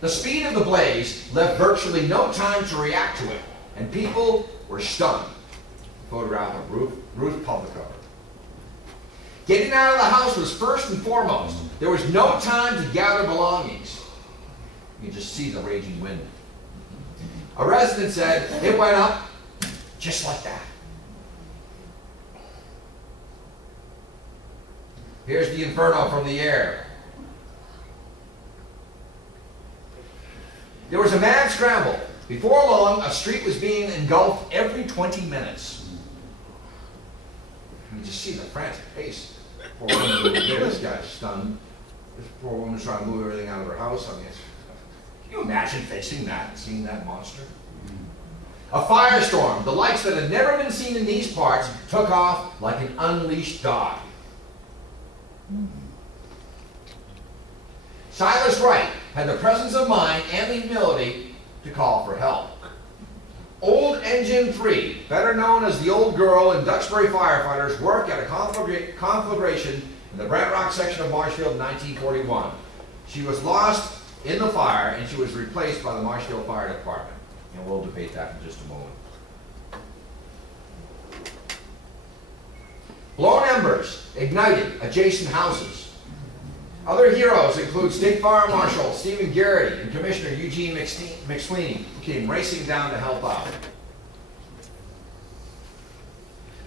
The speed of the blaze left virtually no time to react to it, and people were stunned. Photograph of Ruth Publicover. Getting out of the house was first and foremost. There was no time to gather belongings. You can just see the raging wind. A resident said it went up just like that. Here's the inferno from the air. There was a mad scramble. Before long, a street was being engulfed every 20 minutes. You just see the frantic pace. Poor woman, this guy's stunned. This poor woman's trying to move everything out of her house. I mean, can you imagine facing that, seeing that monster? A firestorm, the likes that had never been seen in these parts, took off like an unleashed dog. Silas Wright had the presence of mind and the ability to call for help. Old Engine 3, better known as the Old Girl, and Duxbury firefighters worked at a conflagration in the Brant Rock section of Marshfield in 1941. She was lost in the fire and she was replaced by the Marshfield Fire Department. And we'll debate that in just a moment. Blown embers ignited adjacent houses. Other heroes include State Fire Marshal Stephen Garrity and Commissioner Eugene McSweeney, who came racing down to help out.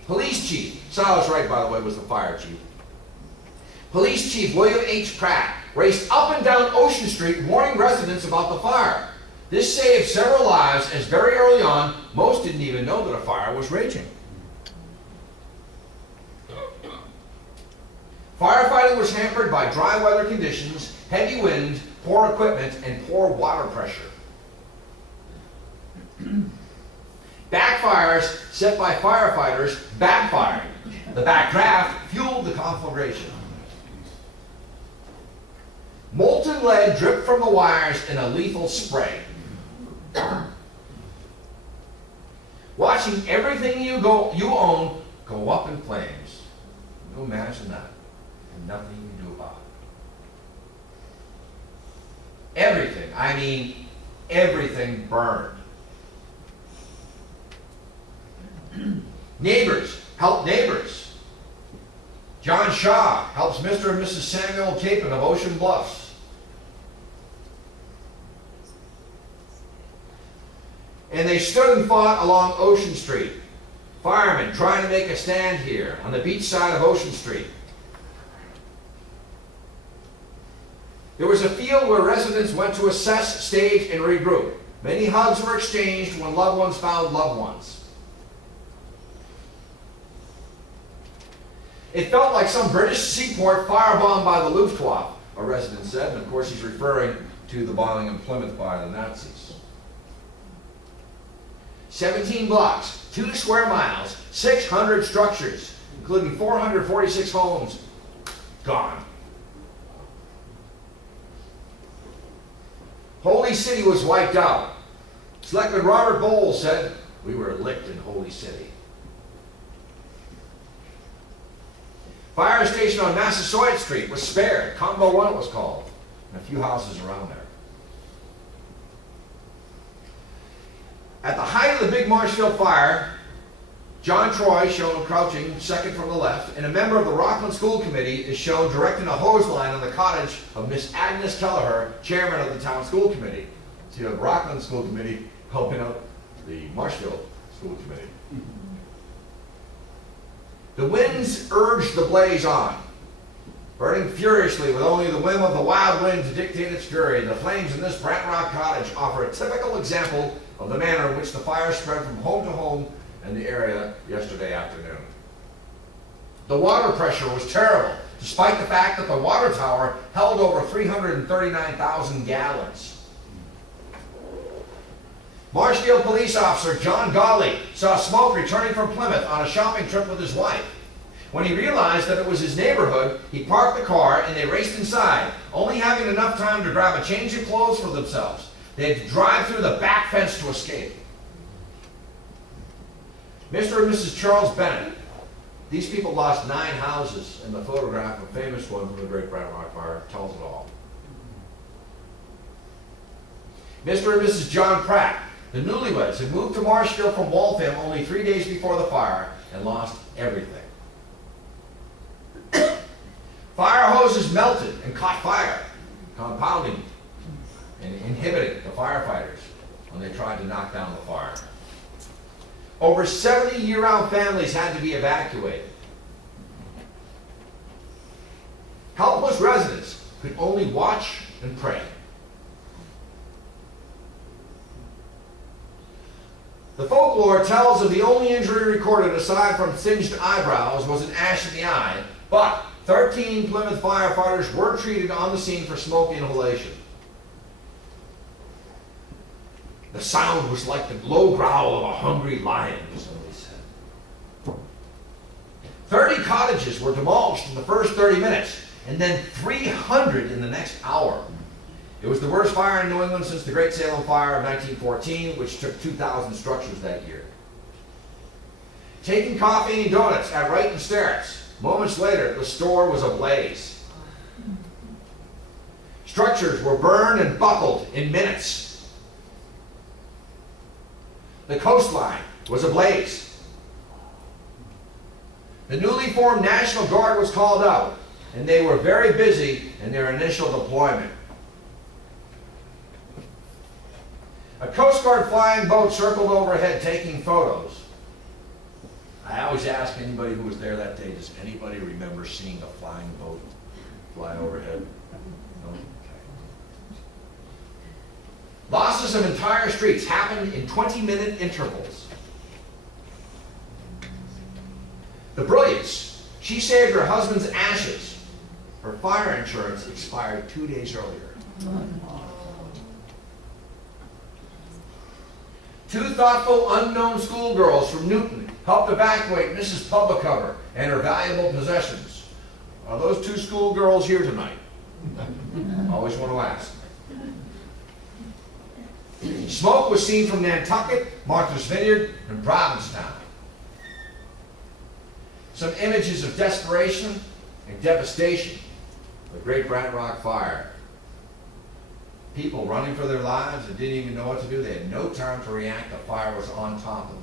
Police Chief, Silas Wright, by the way, was the fire chief. Police Chief William H. Pratt raced up and down Ocean Street warning residents about the fire. This saved several lives, as very early on, most didn't even know that a fire was raging. Firefighting was hampered by dry weather conditions, heavy wind, poor equipment, and poor water pressure. Backfires set by firefighters backfired. The backdraft fueled the conflagration. Molten lead dripped from the wires in a lethal spray. Watching everything you own go up in flames. Can you imagine that? And nothing you can do about it. Everything, I mean everything burned. Neighbors help neighbors. John Shaw helps Mr. and Mrs. Samuel Chapin of Ocean Bluffs. And they stood and fought along Ocean Street. Firemen trying to make a stand here on the beach side of Ocean Street. There was a field where residents went to assess, stage, and regroup. Many hugs were exchanged when loved ones found loved ones. It felt like some British seaport firebombed by the Luftwaffe, a resident said, and of course he's referring to the bombing in Plymouth by the Nazis. 17 blocks, 2 square miles, 600 structures, including 446 homes, gone. Holy City was wiped out. Selectman Robert Bowles said, "We were licked in Holy City." Fire station on Massasoit Street was spared. Combo 1 it was called, and a few houses around there. At the height of the big Marshfield fire, John Troy, shown crouching second from the left, and a member of the Rockland School Committee is shown directing a hose line on the cottage of Miss Agnes Kelleher, chairman of the town school committee. So you have the Rockland School Committee helping out the Marshfield School Committee. The winds urged the blaze on, burning furiously with only the whim of the wild wind to dictate its fury. The flames in this Brant Rock cottage offer a typical example of the manner in which the fire spread from home to home in the area yesterday afternoon. The water pressure was terrible, despite the fact that the water tower held over 339,000 gallons. Marshfield police officer John Gawley saw smoke returning from Plymouth on a shopping trip with his wife. When he realized that it was his neighborhood, he parked the car and they raced inside, only having enough time to grab a change of clothes for themselves. They had to drive through the back fence to escape. Mr. and Mrs. Charles Bennett. These people lost 9 houses, and the photograph, a famous one from the Great Brant Rock Fire, tells it all. Mr. and Mrs. John Pratt, the newlyweds, had moved to Marshfield from Waltham only 3 days before the fire and lost everything. Fire hoses melted and caught fire, compounding and inhibiting the firefighters when they tried to knock down the fire. Over 70 year-round families had to be evacuated. Helpless residents could only watch and pray. The folklore tells of the only injury recorded aside from singed eyebrows was an ash in the eye, but 13 Plymouth firefighters were treated on the scene for smoke inhalation. The sound was like the low growl of a hungry lion, somebody said. 30 cottages were demolished in the first 30 minutes, and then 300 in the next hour. It was the worst fire in New England since the Great Salem Fire of 1914, which took 2,000 structures that year. Taking coffee and donuts at Wright and Sterrett's. Moments later, the store was ablaze. Structures were burned and buckled in minutes. The coastline was ablaze. The newly formed National Guard was called out, and they were very busy in their initial deployment. A Coast Guard flying boat circled overhead taking photos. I always ask anybody who was there that day, does anybody remember seeing a flying boat fly overhead? No? Okay. Losses of entire streets happened in 20-minute intervals. The brilliance, she saved her husband's ashes. Her fire insurance expired 2 days earlier. Two thoughtful, unknown schoolgirls from Newton helped evacuate Mrs. Publicover and her valuable possessions. Are those two schoolgirls here tonight? Always want to ask. Smoke was seen from Nantucket, Martha's Vineyard, and Provincetown. Some images of desperation and devastation. The Great Brant Rock Fire. People running for their lives and didn't even know what to do. They had no time to react. The fire was on top of them.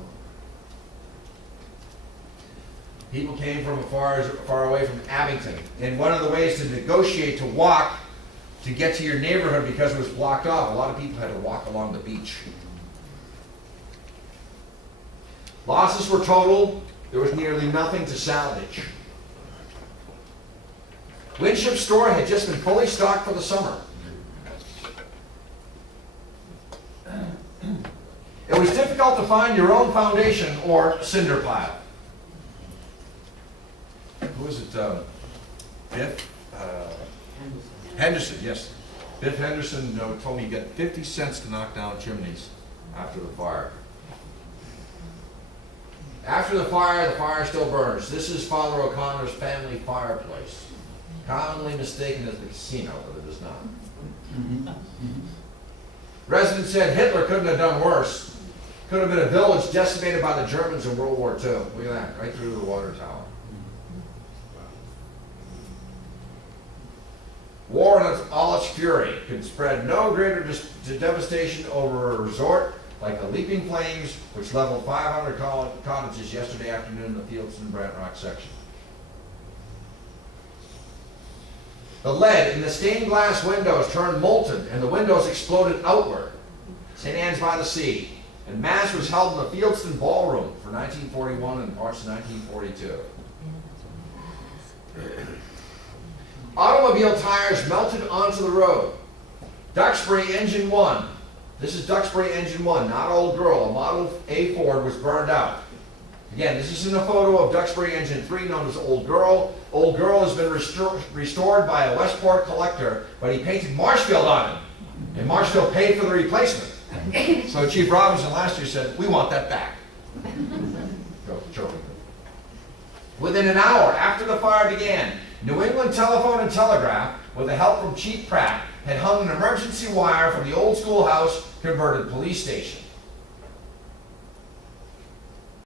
People came from far away from Abington. And one of the ways to negotiate to walk to get to your neighborhood because it was blocked off, a lot of people had to walk along the beach. Losses were total. There was nearly nothing to salvage. Winship's store had just been fully stocked for the summer. It was difficult to find your own foundation or cinder pile. Who was it? Biff? Henderson, yes. Biff Henderson told me he got 50 cents to knock down chimneys after the fire. After the fire still burns. This is Father O'Connor's family fireplace. Commonly mistaken as the casino, but it is not. Residents said Hitler couldn't have done worse. Could have been a village decimated by the Germans in World War II. Look at that, right through the water tower. War in all its fury could spread no greater devastation over a resort like the leaping flames which leveled 500 cottages yesterday afternoon in the Fields and Brant Rock section. The lead in the stained glass windows turned molten and the windows exploded outward. St. Anne's by the Sea. And Mass was held in the Fieldston Ballroom for 1941 and parts of 1942. Automobile tires melted onto the road. Duxbury Engine 1. This is Duxbury Engine 1, not Old Girl. A Model A Ford was burned out. Again, this isn't a photo of Duxbury Engine 3 known as Old Girl. Old Girl has been restored by a Westport collector, but he painted Marshfield on it. And Marshfield paid for the replacement. So Chief Robinson last year said, we want that back. Joking. Within an hour after the fire began, New England Telephone and Telegraph, with the help from Chief Pratt, had hung an emergency wire from the old schoolhouse converted police station.